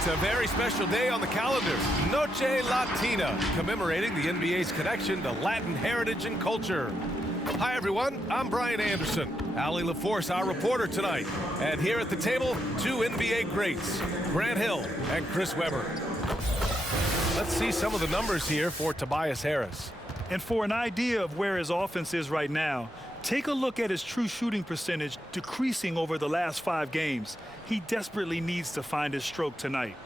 It's a very special day on the calendar, Noche Latina, commemorating the NBA's connection to Latin heritage and culture. Hi, everyone. I'm Brian Anderson. Allie LaForce, our reporter tonight. And here at the table, two NBA greats, Grant Hill and Chris Webber. Let's see some of the numbers here for Tobias Harris. And for an idea of where his offense is right now, take a look at his true shooting percentage decreasing over the last 5 games. He desperately needs to find his stroke tonight.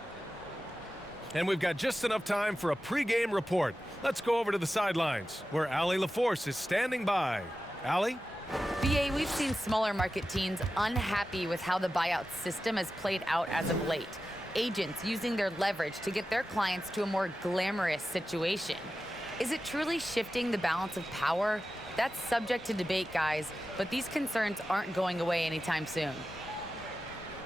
And we've got just enough time for a pregame report. Let's go over to the sidelines, where Allie LaForce is standing by. Allie? BA, we've seen smaller market teams unhappy with how the buyout system has played out as of late. Agents using their leverage to get their clients to a more glamorous situation. Is it truly shifting the balance of power? That's subject to debate, guys, but these concerns aren't going away anytime soon.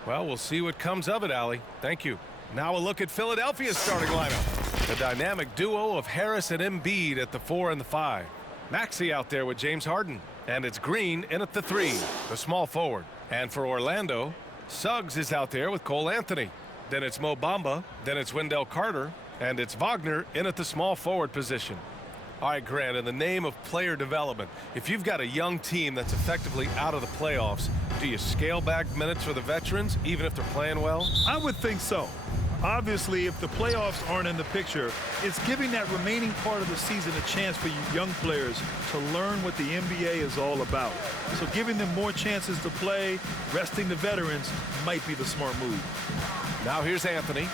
Well, we'll see what comes of it, Allie. Thank you. Now a look at Philadelphia's starting lineup. The dynamic duo of Harris and Embiid at the 4 and the 5. Maxey out there with James Harden. And it's Green in at the 3, the small forward. And for Orlando, Suggs is out there with Cole Anthony. Then it's Mo Bamba. Then it's Wendell Carter. And it's Wagner in at the small forward position. All right, Grant, in the name of player development, if you've got a young team that's effectively out of the playoffs, do you scale back minutes for the veterans, even if they're playing well? I would think so. Obviously, if the playoffs aren't in the picture, it's giving that remaining part of the season a chance for you young players to learn what the NBA is all about. So giving them more chances to play, resting the veterans, might be the smart move. Now here's Anthony.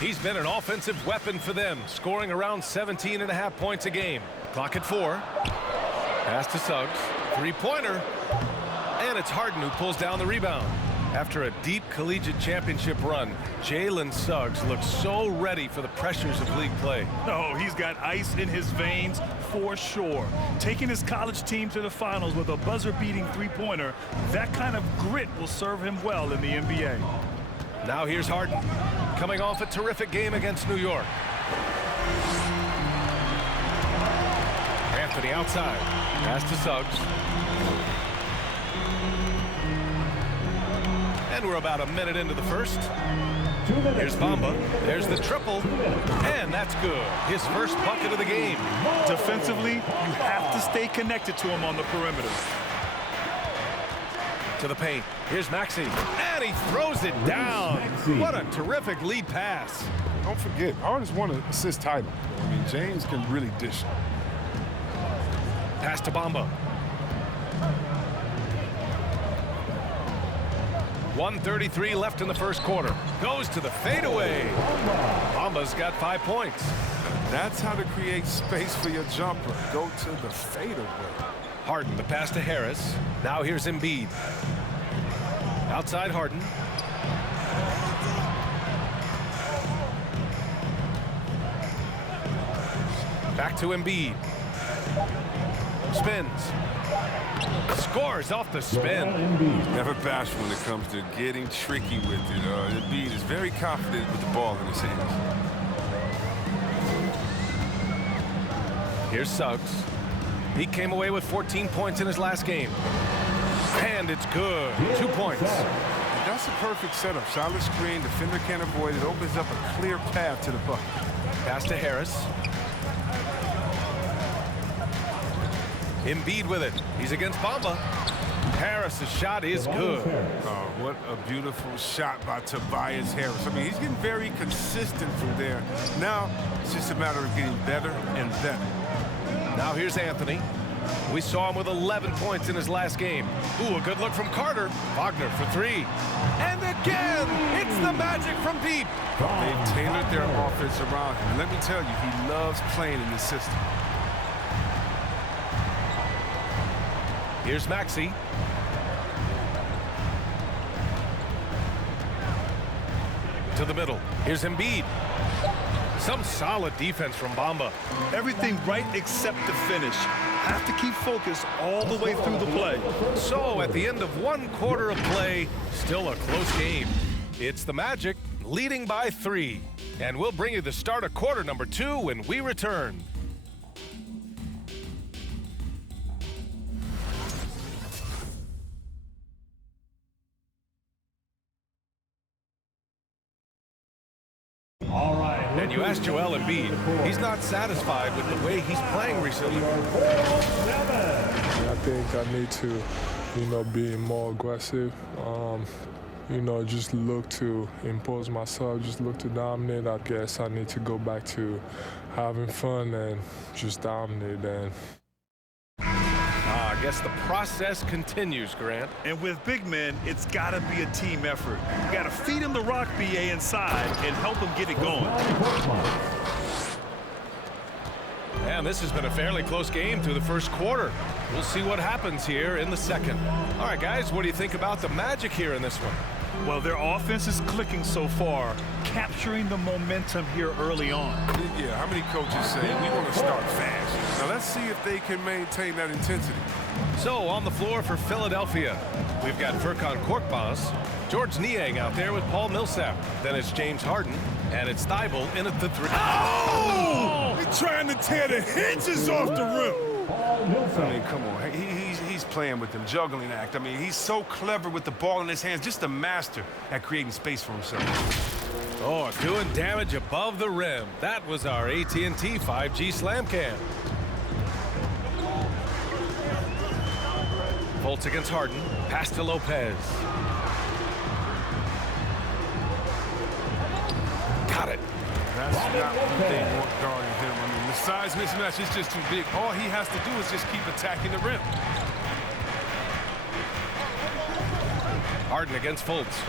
He's been an offensive weapon for them, scoring around 17.5 points a game. Clock at 4. Pass to Suggs. Three-pointer. And it's Harden who pulls down the rebound. After a deep collegiate championship run, Jalen Suggs looks so ready for the pressures of league play. Oh, he's got ice in his veins for sure. Taking his college team to the finals with a buzzer-beating three-pointer, that kind of grit will serve him well in the NBA. Now here's Harden, coming off a terrific game against New York. Anthony outside. Pass to Suggs. And we're about a minute into the first. Here's Bamba. There's the triple. And that's good. His first bucket of the game. Defensively, you have to stay connected to him on the perimeter. To the paint. Here's Maxey. And he throws it down. What a terrific lead pass. Don't forget, Harden's won an assist title. I mean, James can really dish it. Pass to Bamba. 1:33 left in the first quarter. Goes to the fadeaway. Bamba's got 5 points. That's how to create space for your jumper. Go to the fadeaway. Harden, the pass to Harris. Now here's Embiid. Outside Harden. Back to Embiid. Spins. Scores off the spin. Never bashful when it comes to getting tricky with it. Embiid is very confident with the ball in his hands. Here's Suggs. He came away with 14 points in his last game. And it's good. 2 points. That's a perfect setup. Solid screen. Defender can't avoid it. Opens up a clear path to the bucket. Pass to Harris. Embiid with it. He's against Bamba. Harris's shot is good. Oh, what a beautiful shot by Tobias Harris. I mean, he's getting very consistent from there. Now, it's just a matter of getting better and better. Now here's Anthony. We saw him with 11 points in his last game. Ooh, a good look from Carter. Wagner for 3. And again, it's the magic from deep. They've tailored their offense around him. Let me tell you, he loves playing in this system. Here's Maxey. To the middle. Here's Embiid. Some solid defense from Bamba. Everything right except the finish. Have to keep focused all the way through the play. So at the end of 1 quarter of play, still a close game. It's the Magic leading by 3. And we'll bring you the start of quarter number 2 when we return. And you asked Joel Embiid. He's not satisfied with the way he's playing recently. I think I need to, be more aggressive. Just look to impose myself, just look to dominate. I guess I need to go back to having fun and just dominate. And I guess the process continues, Grant. And with big men, it's got to be a team effort. You got to feed him the rock, BA, inside and help him get it going. And this has been a fairly close game through the first quarter. We'll see what happens here in the second. All right, guys, what do you think about the Magic here in this one? Well, their offense is clicking so far, capturing the momentum here early on. Yeah, how many coaches say we want to start fast? Now let's see if they can maintain that intensity. So on the floor for Philadelphia, we've got Furkan Korkmaz, George Niang out there with Paul Millsap. Then it's James Harden, and it's Thibault in at the three. Oh! He's trying to tear the hinges off the rim. I mean, come on. He's playing with them, juggling act. I mean, he's so clever with the ball in his hands, just a master at creating space for himself. Oh, doing damage above the rim. That was our AT&T 5G Slam Cam. Fultz against Harden. Pass to Lopez. Got it. That's not what they want guarding him. I mean, the size mismatch is just too big. All he has to do is just keep attacking the rim. Harden against Fultz.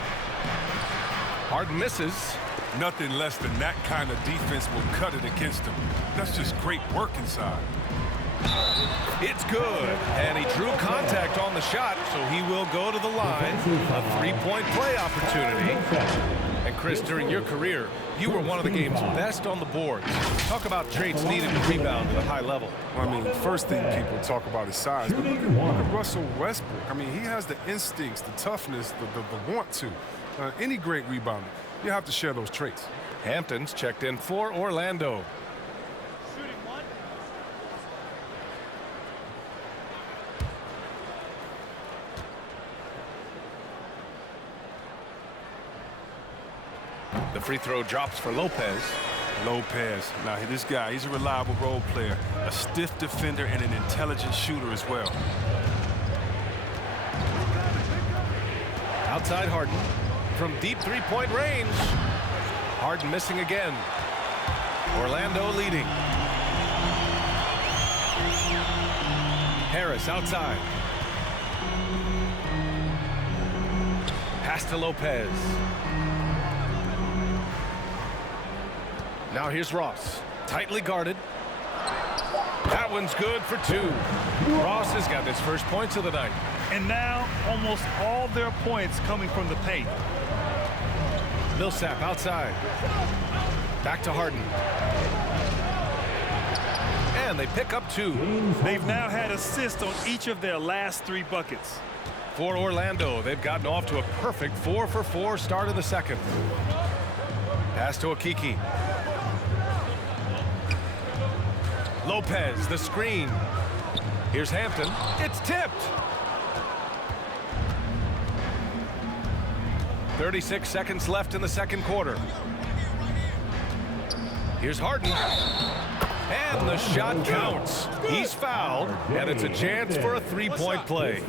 Harden misses. Nothing less than that kind of defense will cut it against him. That's just great work inside. It's good. And he drew contact on the shot, so he will go to the line. A three-point play opportunity. And Chris, during your career, you were one of the game's best on the boards. Talk about traits needed to rebound at a high level. I mean, the first thing people talk about is size, but look at Russell Westbrook. I mean, he has the instincts, the toughness, the want to. Any great rebounder, you have to share those traits. Hampton's checked in for Orlando. The free throw drops for Lopez. Lopez. Now, this guy, he's a reliable role player, a stiff defender, and an intelligent shooter as well. Outside Harden. From deep three-point range. Harden missing again. Orlando leading. Harris outside. Pass to Lopez. Now here's Ross. Tightly guarded. That one's good for two. Ross has got his first points of the night. And now almost all their points coming from the paint. Millsap outside. Back to Harden. And they pick up two. They've now had assists on each of their last three buckets. For Orlando, they've gotten off to a perfect 4-for-4 start in the second. Pass to Akiki. Lopez, the screen. Here's Hampton. It's tipped. 36 seconds left in the second quarter. Here's Harden. And the shot counts. He's fouled, and it's a chance for a three-point play.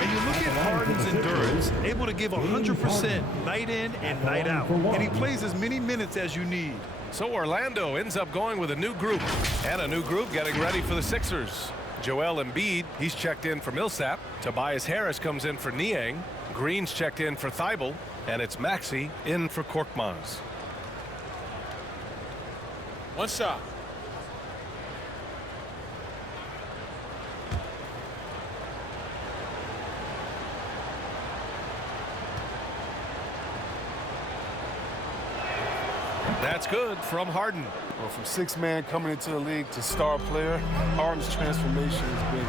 And you look at Harden's endurance, able to give 100% night in and night out. And he plays as many minutes as you need. So Orlando ends up going with a new group. And a new group getting ready for the Sixers. Joel Embiid, he's checked in for Millsap. Tobias Harris comes in for Niang. Green's checked in for Thibault. And it's Maxey in for Korkmaz. One shot. That's good from Harden. Well, from six-man coming into the league to star player, Harden's transformation has been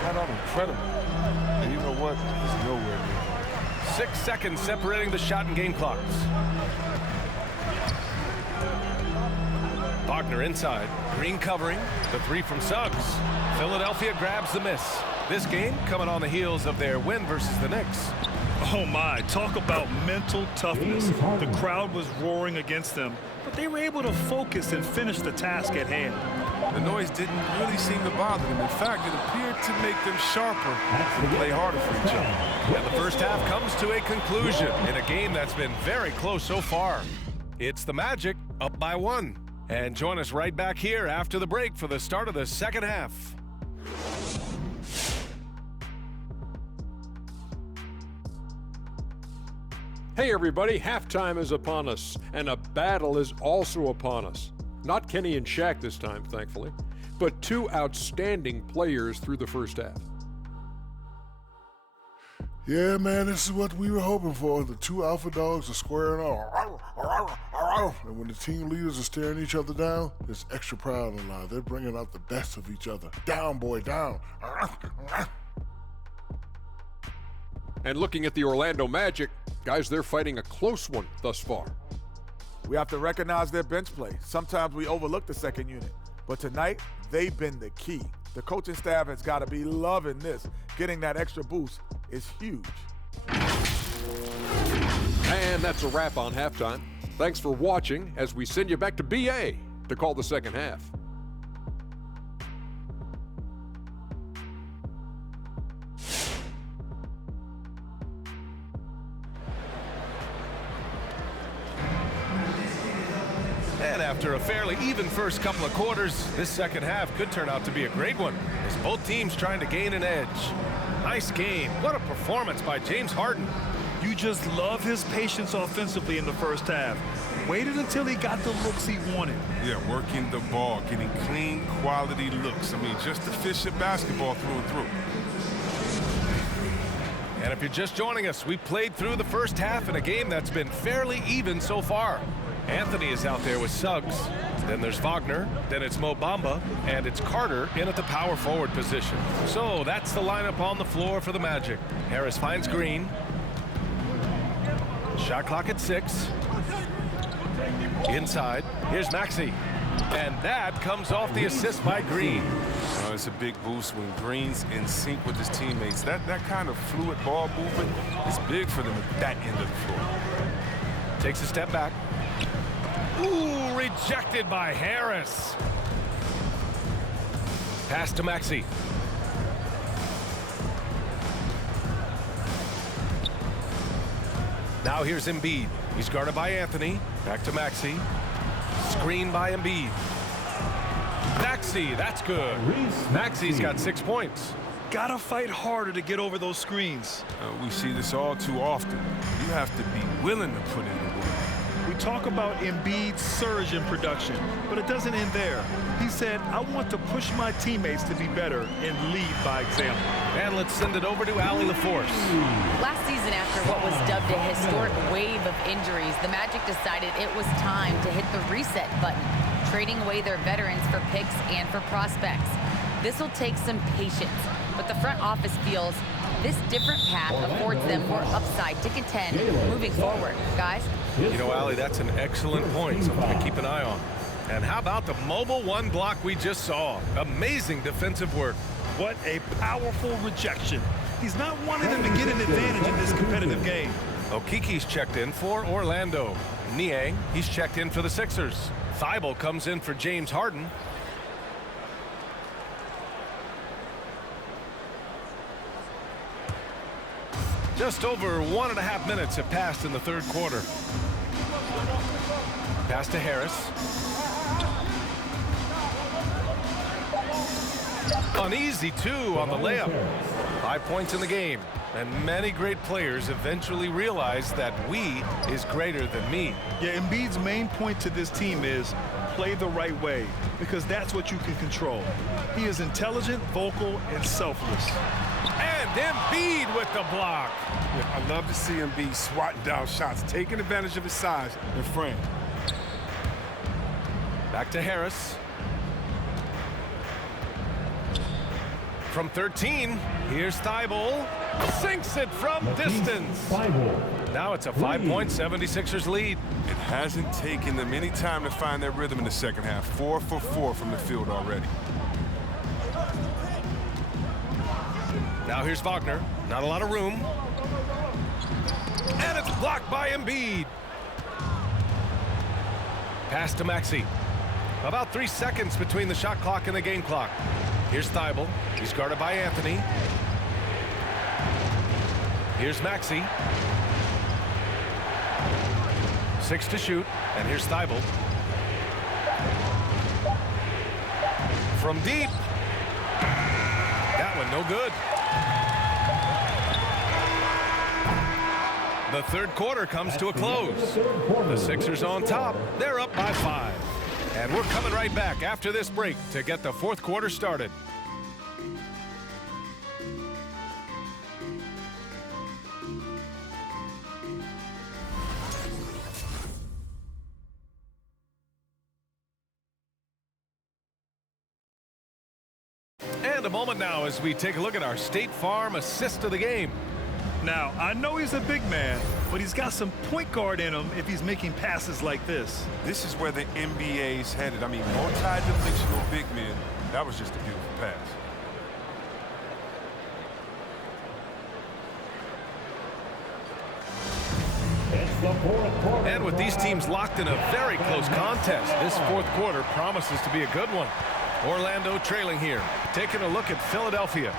flat out incredible. And you know what? He's nowhere near. 6 seconds separating the shot and game clocks. Wagner inside. Green covering. The three from Suggs. Philadelphia grabs the miss. This game coming on the heels of their win versus the Knicks. Oh my, talk about mental toughness. The crowd was roaring against them, but they were able to focus and finish the task at hand. The noise didn't really seem to bother them. In fact, it appeared to make them sharper and play harder for each other. And the first half comes to a conclusion in a game that's been very close so far. It's the Magic up by 1. And join us right back here after the break for the start of the second half. Hey everybody, halftime is upon us, and a battle is also upon us. Not Kenny and Shaq this time, thankfully, but two outstanding players through the first half. Yeah, man, this is what we were hoping for. The two alpha dogs are squaring off. And when the team leaders are staring each other down, there's extra pride in line. They're bringing out the best of each other. Down, boy, down. And looking at the Orlando Magic, guys, they're fighting a close one thus far. We have to recognize their bench play. Sometimes we overlook the second unit, but tonight, they've been the key. The coaching staff has got to be loving this. Getting that extra boost is huge. And that's a wrap on halftime. Thanks for watching as we send you back to BA to call the second half. And after a fairly even first couple of quarters, this second half could turn out to be a great one, as both teams trying to gain an edge. Nice game. What a performance by James Harden. You just love his patience offensively in the first half. Waited until he got the looks he wanted. Yeah, working the ball, getting clean, quality looks. I mean, just efficient basketball through and through. And if you're just joining us, we played through the first half in a game that's been fairly even so far. Anthony is out there with Suggs. Then there's Wagner. Then it's Mo Bamba. And it's Carter in at the power forward position. So that's the lineup on the floor for the Magic. Harris finds Green. Shot clock at 6. Inside. Here's Maxey. And that comes off the assist by Green. It's a big boost when Green's in sync with his teammates. That kind of fluid ball movement is big for them at that end of the floor. Takes a step back. Ooh, rejected by Harris. Pass to Maxey. Now here's Embiid. He's guarded by Anthony. Back to Maxey. Screen by Embiid. Maxey, that's good. Maxey's got 6 points. Gotta fight harder to get over those screens. We see this all too often. You have to be willing to put in the work. We talk about Embiid's surge in production, but it doesn't end there. He said, I want to push my teammates to be better and lead by example. And let's send it over to Allie LaForce. Last season, after what was dubbed a historic wave of injuries, the Magic decided it was time to hit the reset button, trading away their veterans for picks and for prospects. This will take some patience, but the front office feels this different path affords them more upside to contend moving forward. Guys? You know, Allie, that's an excellent point, something to keep an eye on. And how about the mobile one block we just saw? Amazing defensive work. What a powerful rejection. He's not wanting them to get an advantage in this competitive game. Okiki's checked in for Orlando. Niang, he's checked in for the Sixers. Thibault comes in for James Harden. Just over 1.5 minutes have passed in the third quarter. Pass to Harris. An easy 2 on the layup. 5 points in the game. And many great players eventually realize that we is greater than me. Yeah, Embiid's main point to this team is play the right way, because that's what you can control. He is intelligent, vocal, and selfless. And Embiid with the block. Yeah, I love to see Embiid swatting down shots, taking advantage of his size and frame. Back to Harris. From 13, here's Thibault. Sinks it from distance. Now it's a 5-point 76ers lead. It hasn't taken them any time to find their rhythm in the second half. 4 for 4 from the field already. Now here's Wagner. Not a lot of room. Blocked by Embiid. Pass to Maxey. About 3 seconds between the shot clock and the game clock. Here's Thibault. He's guarded by Anthony. Here's Maxey. 6 to shoot. And here's Thibault. From deep. That one no good. The third quarter comes to a close. The Sixers on top. They're up by 5. And we're coming right back after this break to get the fourth quarter started. And a moment now as we take a look at our State Farm assist of the game. Now, I know he's a big man, but he's got some point guard in him if he's making passes like this. This is where the NBA's headed. I mean, multi-dimensional big men. That was just a beautiful pass. And with these teams locked in a very close contest, this fourth quarter promises to be a good one. Orlando trailing here. Taking a look at Philadelphia.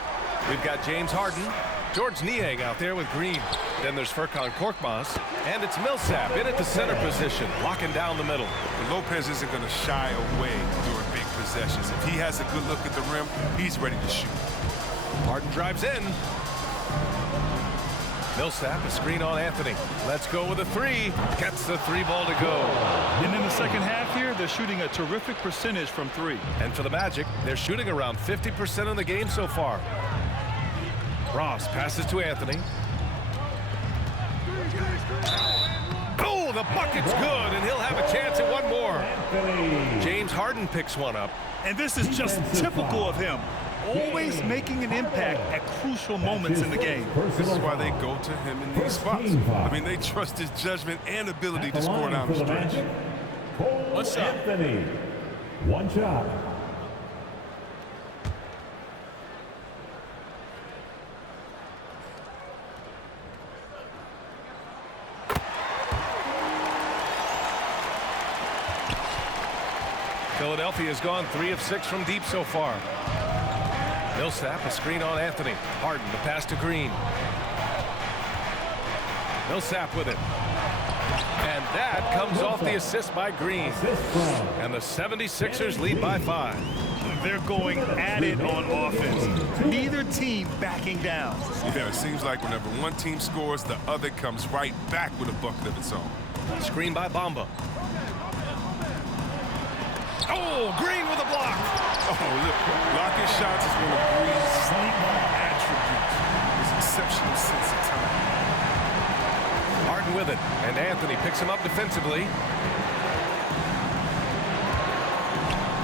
We've got James Harden, George Niang out there with Green. Then there's Furkan Korkmaz, and it's Millsap in at the center position, locking down the middle. Lopez isn't going to shy away during big possessions. If he has a good look at the rim, he's ready to shoot. Harden drives in. Millsap, a screen on Anthony. Let's go with a 3. Gets the 3 ball to go. And in the second half here, they're shooting a terrific percentage from 3. And for the Magic, they're shooting around 50% in the game so far. Ross passes to Anthony. Oh, the bucket's good, and he'll have a chance at one more. James Harden picks one up. And this is just typical of him. Always making an impact at crucial moments in the game. This is why they go to him in these spots. I mean, they trust his judgment and ability to score down the stretch. What's up? Anthony, one shot. Philadelphia has gone 3 of 6 from deep so far. Millsap, a screen on Anthony. Harden, the pass to Green. Millsap with it. And that comes off the assist by Green. And the 76ers lead by 5. They're going at it on offense. Neither team backing down. Yeah, it seems like whenever one team scores, the other comes right back with a bucket of its own. Screen by Bamba. Oh, Green with a block. Oh, look, blocking shots is one of Green's sneaky attributes. His exceptional sense of time. Harden with it, and Anthony picks him up defensively.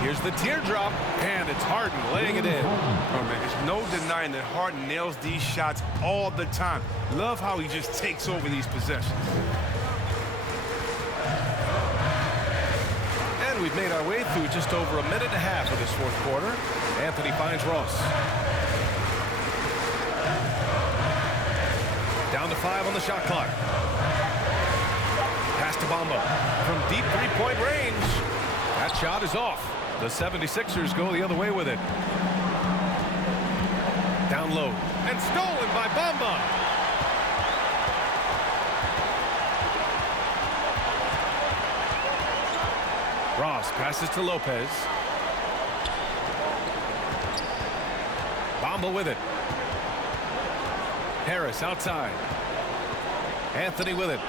Here's the teardrop, and it's Harden laying it in. Oh, man, there's no denying that Harden nails these shots all the time. Love how he just takes over these possessions. And we've made our way through just over a minute and a half of this fourth quarter. Anthony finds Ross. Down to 5 on the shot clock. Pass to Bamba from deep three-point range. That shot is off. The 76ers go the other way with it. Down low and stolen by Bamba. Ross passes to Lopez. Bamba with it. Harris outside. Anthony with it.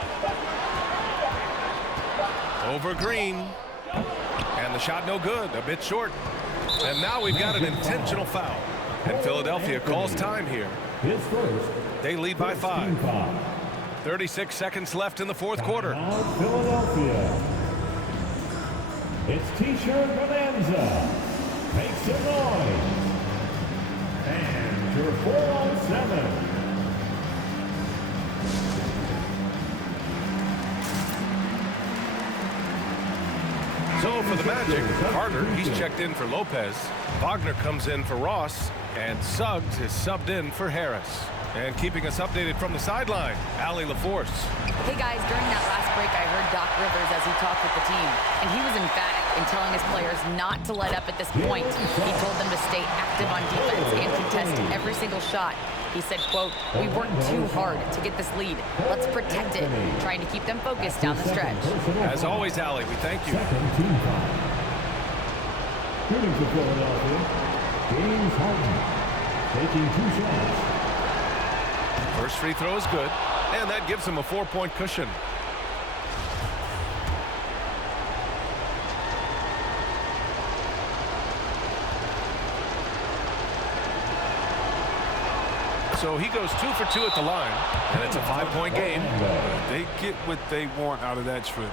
Over Green. And the shot no good, a bit short. And now we've got an intentional foul. And Philadelphia calls time here. They lead by 5. 36 seconds left in the fourth quarter. Philadelphia. It's T-shirt Bonanza. Make some noise. And your 4-on-7. So for the Magic, Carter, he's checked in for Lopez. Wagner comes in for Ross. And Suggs is subbed in for Harris. And keeping us updated from the sideline, Allie LaForce. Hey guys, during that last break, I heard Doc Rivers as he talked with the team, and he was emphatic in telling his players not to let up at this point. He told them to stay active on defense and contest every single shot. He said, quote, "We worked too hard to get this lead. Let's protect it," trying to keep them focused down the stretch. As always, Allie, we thank you. Shooting for Philadelphia, James Harden, taking 2 shots. First free throw is good, and that gives him a 4-point cushion. So he goes 2 for 2 at the line, and it's a 5-point game. They get what they want out of that trip.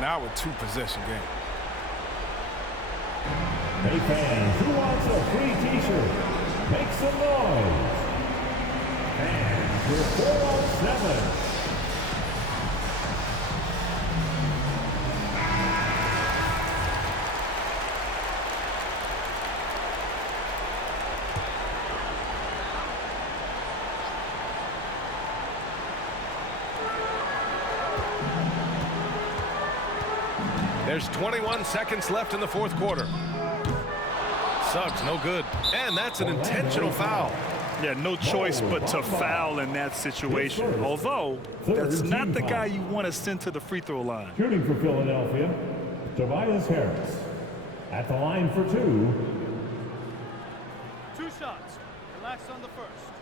Now a 2-possession game. Hey fans, who wants a free t-shirt? Make some noise. And we're 4 on 7. There's 21 seconds left in the fourth quarter. Suggs, no good. And that's an intentional foul. Yeah, no choice but to foul in that situation. Although, that's not the guy you want to send to the free throw line. Shooting for Philadelphia, Tobias Harris. At the line for 2. 2 shots. Relax on the first.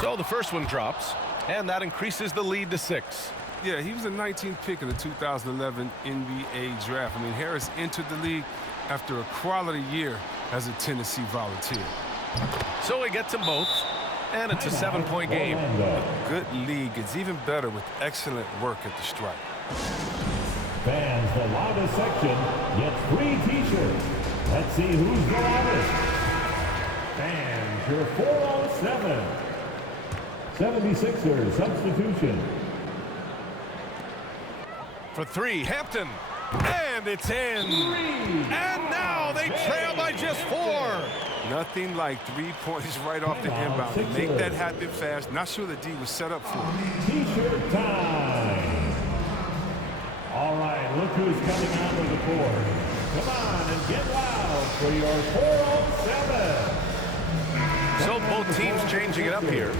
So the first one drops, and that increases the lead to 6. Yeah, he was the 19th pick in the 2011 NBA draft. I mean, Harris entered the league after a quality year as a Tennessee Volunteer. So he gets them both, and it's a 7-point game. A good league is even better with excellent work at the stripe. Fans, the loudest section gets free t-shirts. Let's see who's the loudest. And you're 4 on 7. 76ers substitution. For 3, Hampton. And it's in. And now they trail by just 4. Nothing like 3 points right off the inbound. They make that happen fast. Not sure the D was set up for it. T-shirt time. All right, look who's coming onto the court. Come on and get loud for your 4 on 7. So both teams changing it up here.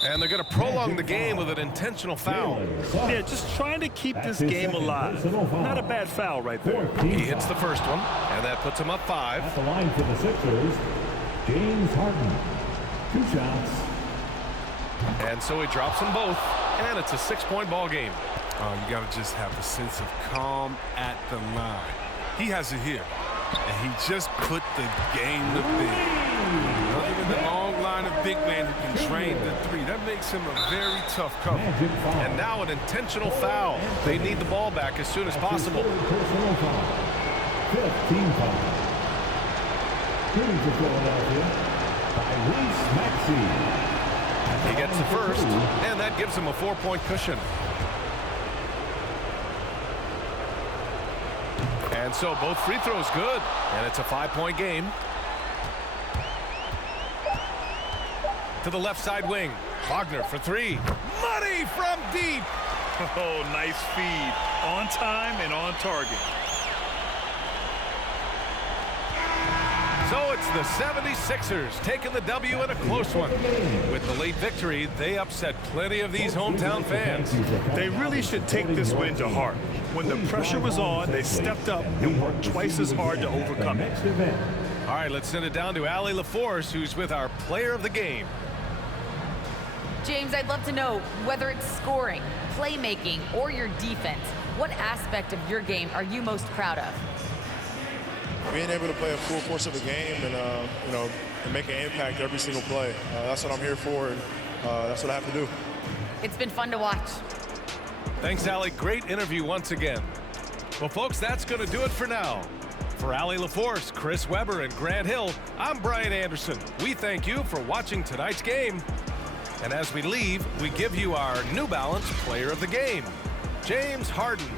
And they're going to prolong the game with an intentional foul. Yeah, just trying to keep this game alive. Not a bad foul right there. He hits the first one, and that puts him up 5. At the line for the Sixers, James Harden. 2 shots. And so he drops them both, and it's a 6-point ball game. Oh, you got to just have a sense of calm at the line. He has it here, and he just put the game to bed. Other than the long line of big men who can drain the 3, that makes him a very tough cover. And now an intentional foul. They need the ball back as soon as possible. 15 foul. Shooting for Philadelphia, Tyrese Maxey. He gets the first, and that gives him a 4-point cushion. And so both free throws good, and it's a 5-point game. To the left side wing, Wagner for 3. Money from deep. Oh, nice feed. On time and on target. So it's the 76ers taking the W in a close one. With the late victory, they upset plenty of these hometown fans. They really should take this win to heart. When the pressure was on, they stepped up and worked twice as hard to overcome it. All right, let's send it down to Allie LaForce, who's with our player of the game. James, I'd love to know, whether it's scoring, playmaking, or your defense, what aspect of your game are you most proud of? Being able to play a full course of a game and, and make an impact every single play. That's what I'm here for, and that's what I have to do. It's been fun to watch. Thanks, Allie. Great interview once again. Well, folks, that's going to do it for now. For Allie LaForce, Chris Webber, and Grant Hill, I'm Brian Anderson. We thank you for watching tonight's game. And as we leave, we give you our New Balance Player of the Game, James Harden.